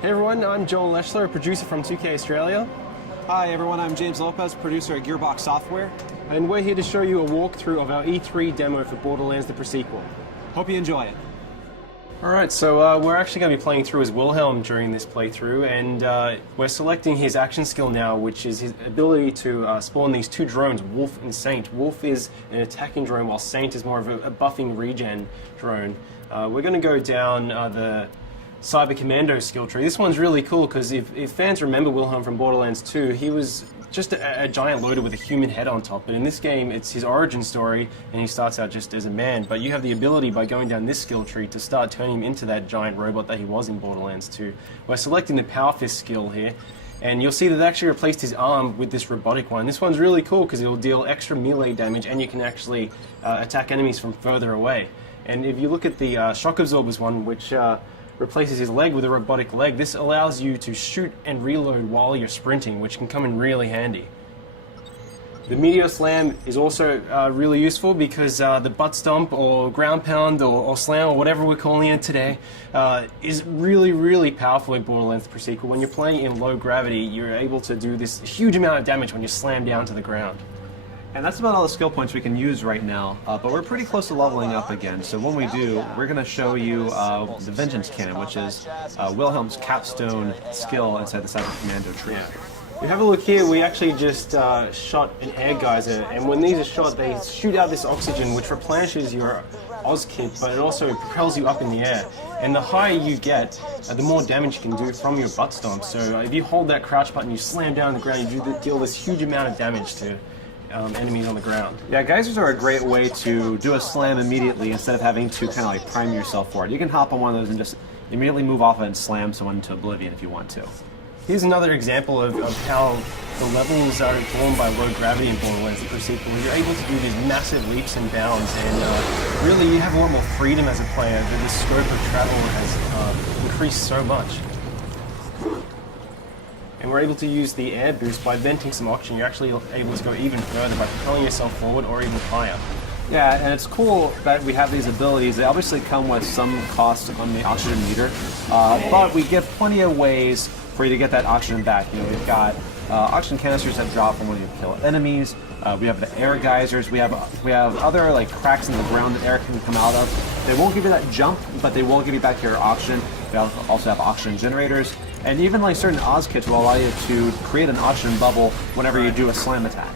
Hey everyone, I'm Joel Leschler, a producer from 2K Australia. Hi everyone, I'm James Lopez, producer at Gearbox Software. And we're here to show you a walkthrough of our E3 demo for Borderlands the Pre-Sequel. Hope you enjoy it. Alright, so we're actually going to be playing through as Wilhelm during this playthrough, and we're selecting his action skill now, which is his ability to spawn these two drones, Wolf and Saint. Wolf is an attacking drone, while Saint is more of a buffing regen drone. We're going to go down the Cyber Commando skill tree. This one's really cool because if fans remember Wilhelm from Borderlands 2, he was just a giant loader with a human head on top. But in this game, it's his origin story, and he starts out just as a man. But you have the ability by going down this skill tree to start turning him into that giant robot that he was in Borderlands 2. We're selecting the Power Fist skill here, and you'll see that they actually replaced his arm with this robotic one. This one's really cool because it will deal extra melee damage, and you can actually attack enemies from further away. And if you look at the Shock Absorbers one, which replaces his leg with a robotic leg, this allows you to shoot and reload while you're sprinting, which can come in really handy. The Meteor Slam is also really useful because the butt stomp or ground pound or slam or whatever we're calling it today is really, really powerful in Borderlands the Pre-Sequel. When you're playing in low gravity, you're able to do this huge amount of damage when you slam down to the ground. And that's about all the skill points we can use right now, but we're pretty close to leveling up again. So when we do, we're going to show you the Vengeance Cannon, which is Wilhelm's capstone skill inside the Cyber Commando tree. Yeah. We have a look here, we actually just shot an air geyser, and when these are shot, they shoot out this oxygen which replenishes your Oz kit, but it also propels you up in the air. And the higher you get, the more damage you can do from your butt stomp. So if you hold that crouch button, you slam down on the ground, you deal this huge amount of damage to enemies on the ground. Yeah, geysers are a great way to do a slam immediately instead of having to kind of like prime yourself for it. You can hop on one of those and just immediately move off it and slam someone into oblivion if you want to. Here's another example of how the levels are informed by low gravity in Borderlands the Pre-Sequel. You're able to do these massive leaps and bounds, and really you have a lot more freedom as a player. The scope of travel has increased so much. And we're able to use the air boost by venting some oxygen. You're actually able to go even further by propelling yourself forward or even higher. Yeah, and it's cool that we have these abilities. They obviously come with some cost on the oxygen meter, but we get plenty of ways for you to get that oxygen back. You know, we've got oxygen canisters that drop from when you kill enemies. We have the air geysers. We have other like cracks in the ground that air can come out of. They won't give you that jump, but they will give you back your oxygen. We also have oxygen generators. And even like certain Oz kits will allow you to create an oxygen bubble whenever you do a slam attack.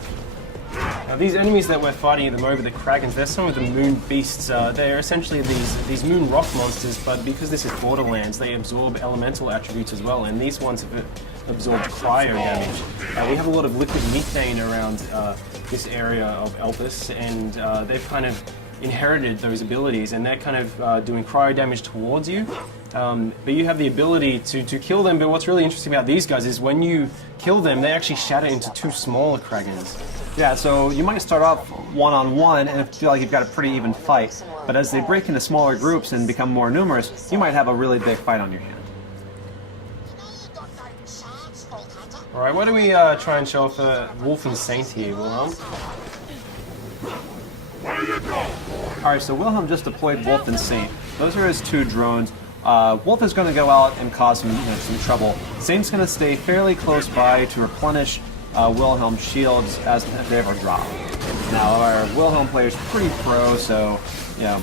Now these enemies that we're fighting at the moment, the Kragans, they're some of the moon beasts. They're essentially these moon rock monsters, but because this is Borderlands, they absorb elemental attributes as well, and these ones have absorbed cryo damage. We have a lot of liquid methane around this area of Elpis, and they've kind of inherited those abilities, and they're kind of doing cryo damage towards you. But you have the ability to kill them, but what's really interesting about these guys is when you kill them, they actually shatter into two smaller Kragans. Yeah, so you might start off one-on-one and feel like you've got a pretty even fight, but as they break into smaller groups and become more numerous, you might have a really big fight on your hand. Alright, why don't we try and show off Wolf and Saint here, Wilhelm? Alright, so Wilhelm just deployed Wolf and Saint. Those are his two drones. Wolf is going to go out and cause some trouble. Saint's going to stay fairly close by to replenish Wilhelm's shields as they ever drop. Now, our Wilhelm player is pretty pro, so you know,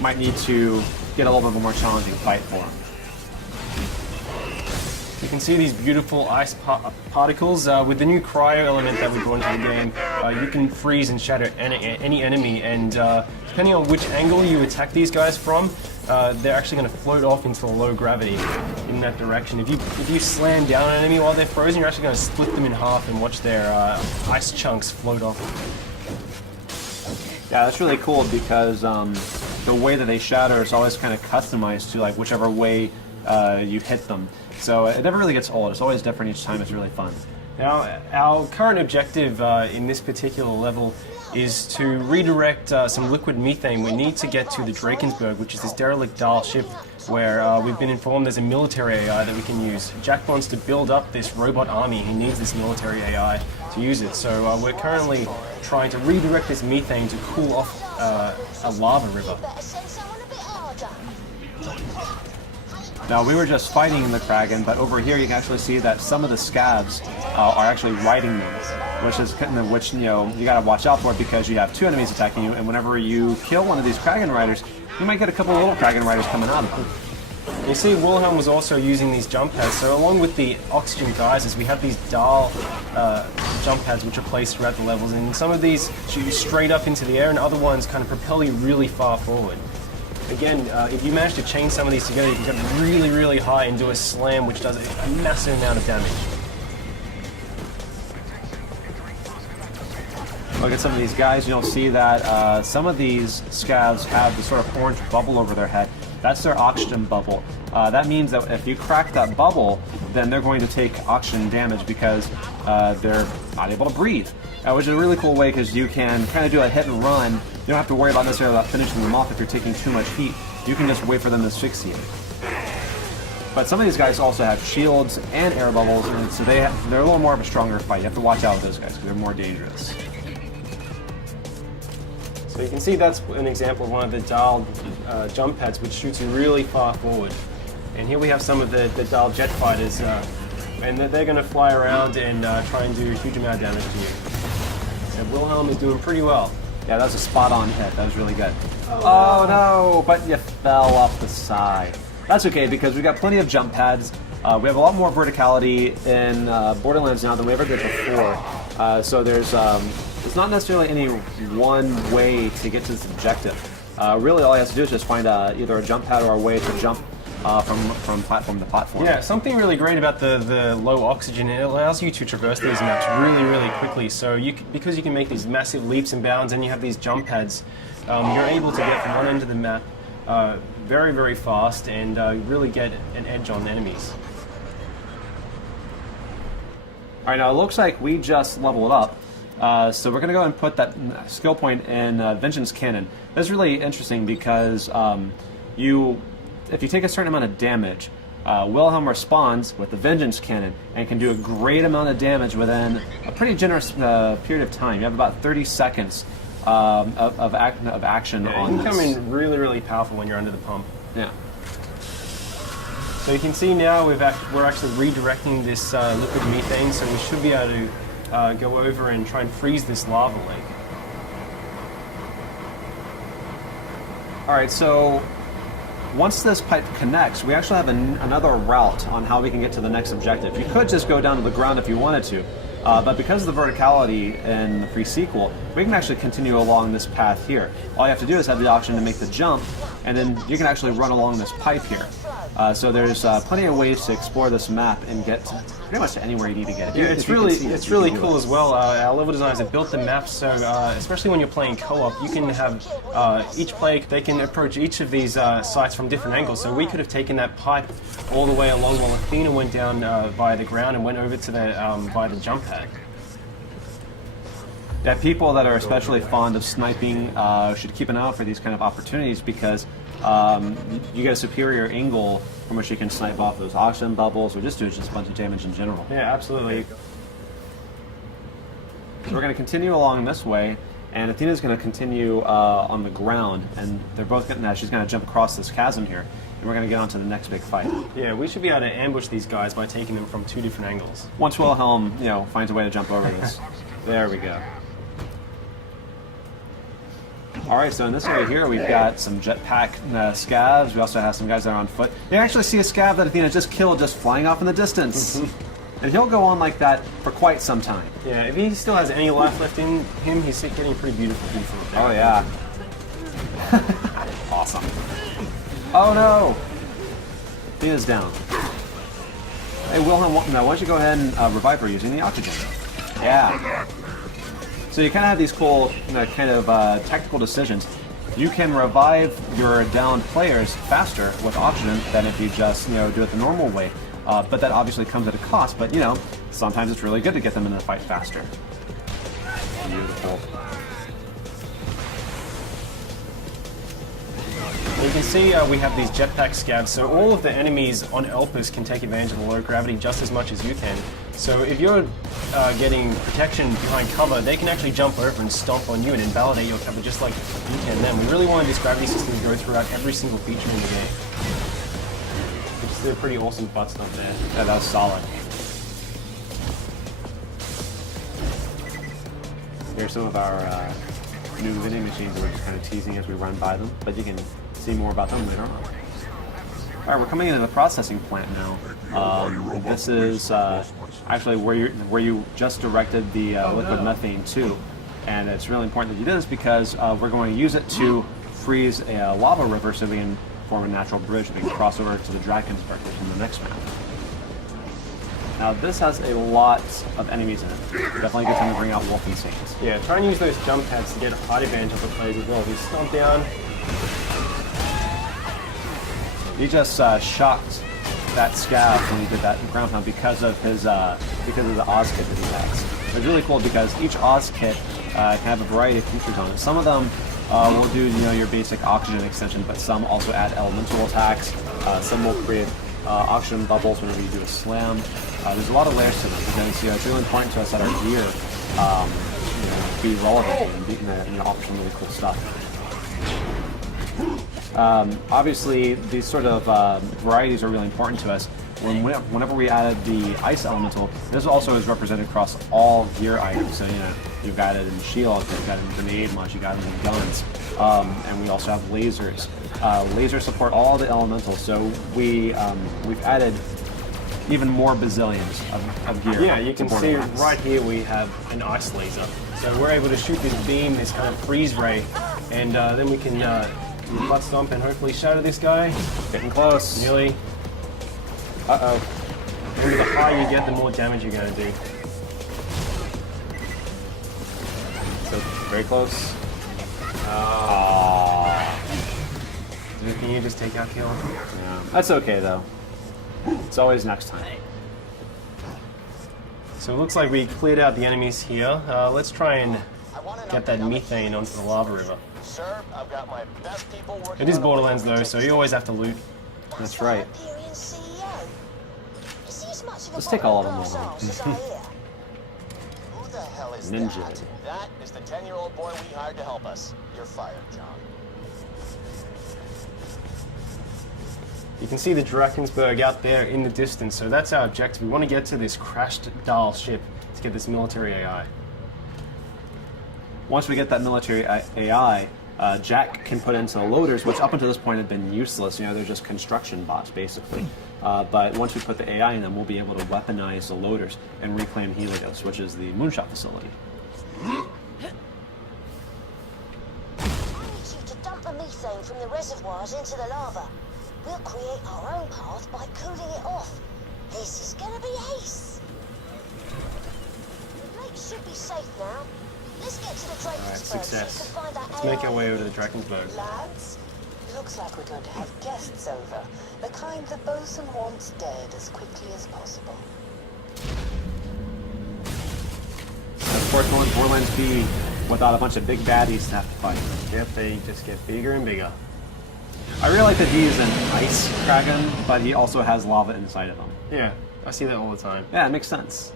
might need to get a little bit more challenging fight for him. You can see these beautiful ice particles. With the new cryo element that we brought into the game, you can freeze and shatter any enemy, and depending on which angle you attack these guys from, they're actually going to float off into low gravity in that direction. If you slam down an enemy while they're frozen, you're actually going to split them in half and watch their ice chunks float off. Yeah, that's really cool because the way that they shatter is always kind of customized to like whichever way you hit them. So it never really gets old. It's always different each time. It's really fun. Now, our current objective in this particular level is to redirect some liquid methane. We need to get to the Drakensberg, which is this derelict Dahl ship where we've been informed there's a military AI that we can use. Jack wants to build up this robot army. He needs this military AI to use it. So we're currently trying to redirect this methane to cool off a lava river. Now, we were just fighting the Kraken, but over here you can actually see that some of the scabs are actually riding them, which you know, you gotta watch out for because you have two enemies attacking you, and whenever you kill one of these Kraken riders, you might get a couple of little Kraken riders coming out of them. You see, Wilhelm was also using these jump pads. So along with the oxygen geysers, we have these dial jump pads which are placed throughout the levels, and some of these shoot you straight up into the air, and other ones kind of propel you really far forward. Again, if you manage to chain some of these together, you can get really, really high and do a slam, which does a massive amount of damage. Look at some of these guys. You'll see that some of these scabs have this sort of orange bubble over their head. That's their oxygen bubble. That means that if you crack that bubble, then they're going to take oxygen damage because they're not able to breathe. Which is a really cool way because you can kind of do a hit and run. You don't have to worry about necessarily about finishing them off if you're taking too much heat. You can just wait for them to asphyxiate. But some of these guys also have shields and air bubbles, and so they're a little more of a stronger fight. You have to watch out with those guys because they're more dangerous. So you can see that's an example of one of the dial jump pads which shoots you really far forward. And here we have some of the dial jet fighters, and they're going to fly around and try and do a huge amount of damage to you. So Wilhelm is doing pretty well. Yeah, that was a spot-on hit. That was really good. Oh no, but you fell off the side. That's okay because we got plenty of jump pads. We have a lot more verticality in Borderlands now than we ever did before. So there's not necessarily any one way to get to this objective. Really, all he has to do is just find either a jump pad or a way to jump from platform to platform. Yeah, something really great about the low oxygen, it allows you to traverse these maps really, really quickly. So because you can make these massive leaps and bounds and you have these jump pads, you're able to get from one end of the map very, very fast and really get an edge on enemies. All right, now it looks like we just leveled up. So we're going to go and put that skill point in Vengeance Cannon. That's really interesting because if you take a certain amount of damage, Wilhelm responds with the Vengeance Cannon and can do a great amount of damage within a pretty generous period of time. You have about 30 seconds of action on this. It can come in really, really powerful when you're under the pump. Yeah. So you can see now we're actually redirecting this liquid methane, so we should be able to go over and try and freeze this lava lake. All right, so once this pipe connects, we actually have another route on how we can get to the next objective. You could just go down to the ground if you wanted to, but because of the verticality in the free sequel, we can actually continue along this path here. All you have to do is have the option to make the jump, and then you can actually run along this pipe here. So there's plenty of ways to explore this map and get pretty much to anywhere you need to get. Yeah, it's really cool as well. Our level designers have built the map so, especially when you're playing co-op, you can have each player, they can approach each of these sites from different angles. So we could have taken that pipe all the way along while Athena went down by the ground and went over to the by the jump pad. Yeah, people that are especially fond of sniping should keep an eye out for these kind of opportunities because you get a superior angle from which you can snipe off those oxygen bubbles or just do just a bunch of damage in general. Yeah, absolutely. So we're going to continue along this way, and Athena's going to continue on the ground, and they're both getting that. She's going to jump across this chasm here, and we're going to get on to the next big fight. Yeah, we should be able to ambush these guys by taking them from two different angles. Once Wilhelm, finds a way to jump over this. There we go. All right, so in this area here, we've got some jetpack scavs. We also have some guys that are on foot. You actually see a scav that Athena just killed just flying off in the distance. And he'll go on like that for quite some time. Yeah, if he still has any life left in him, he's getting pretty beautiful. Oh, yeah. Awesome. Oh, no. Athena's down. Hey, Wilhelm, why don't you go ahead and revive her using the oxygen? Yeah. So you kind of have these cool tactical decisions. You can revive your downed players faster with oxygen than if you just do it the normal way. But that obviously comes at a cost. But sometimes it's really good to get them in the fight faster. Beautiful. You can see we have these jetpack scavs, so all of the enemies on Elpis can take advantage of the low gravity just as much as you can. So if you're getting protection behind cover, they can actually jump over and stomp on you and invalidate your cover just like you can them. We really wanted this gravity system to go throughout every single feature in the game. Which is did a pretty awesome butt stomp there. Yeah, that was solid. Here's some of our new vending machines that we're just kind of teasing as we run by them, but you can see more about them later on. All right, we're coming into the processing plant now. This is actually where you just directed the liquid methane to, and it's really important that you do this because we're going to use it to freeze a lava river so we can form a natural bridge we can cross over to the Drakensberg, which is in the next map. Now this has a lot of enemies in it. Definitely a good time to bring out Wolf and Saints. Yeah, try and use those jump pads to get a height advantage of the players as well. If you stomp down. He just shocked that scav when he did that ground pound because of his because of the Oz kit that he has. It's really cool because each Oz kit can have a variety of features on it. Some of them will do your basic oxygen extension, but some also add elemental attacks. Some will create oxygen bubbles whenever you do a slam. There's a lot of layers to them because it's really important to us that our gear be relevant and offer some really cool stuff. Obviously, these sort of varieties are really important to us. Whenever we added the ice elemental, this also is represented across all gear items. So you've got it in shields, you've got it in grenade launch, you've got it in guns, and we also have lasers. Lasers support all the elementals, so we've added even more bazillions of gear. Yeah, you can see Borderlands. right here we have an ice laser. So we're able to shoot this beam, this kind of freeze ray, and then we can butt stomp and hopefully shatter this guy. Getting close. Nearly. Uh-oh. And the higher you get, the more damage you're going to do. So very close. Can you just take out kill? Yeah. That's okay though. It's always next time. So it looks like we cleared out the enemies here. Let's try and get that methane onto the lava river. Sir, I've got my best people working. It is Borderlands though, so you always have to loot. That's right. Let's take all of them over. Who the hell is Ninja. that? That is the 10-year-old boy we hired to help us. You're fired, John. You can see the Drakensberg out there in the distance, so that's our objective. We want to get to this crashed Dahl ship to get this military AI. Once we get that military AI, Jack can put into the loaders, which up until this point have been useless. They're just construction bots, basically. But once we put the AI in them, we'll be able to weaponize the loaders and reclaim Heligos, which is the moonshot facility. I need you to dump the methane from the reservoirs into the lava. We'll create our own path by cooling it off. This is gonna be ace. The lake should be safe now. Let's get to the Drakensberg. Alright, success. So you can find that Let's make our AI. way over to the Drakensberg. Lads, looks like we're going to have guests over. The kind the bosun wants dead as quickly as possible. Of course, will Borderlands be without a bunch of big baddies to have to fight? Yep, they just get bigger and bigger. I really like that he is an ice kraken, but he also has lava inside of him. Yeah, I see that all the time. Yeah, it makes sense.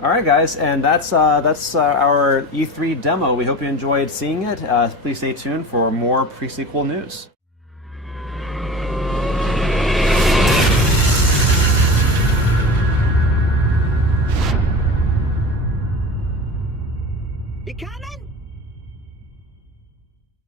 All right, guys, and that's our E3 demo. We hope you enjoyed seeing it. Please stay tuned for more pre-sequel news. You coming?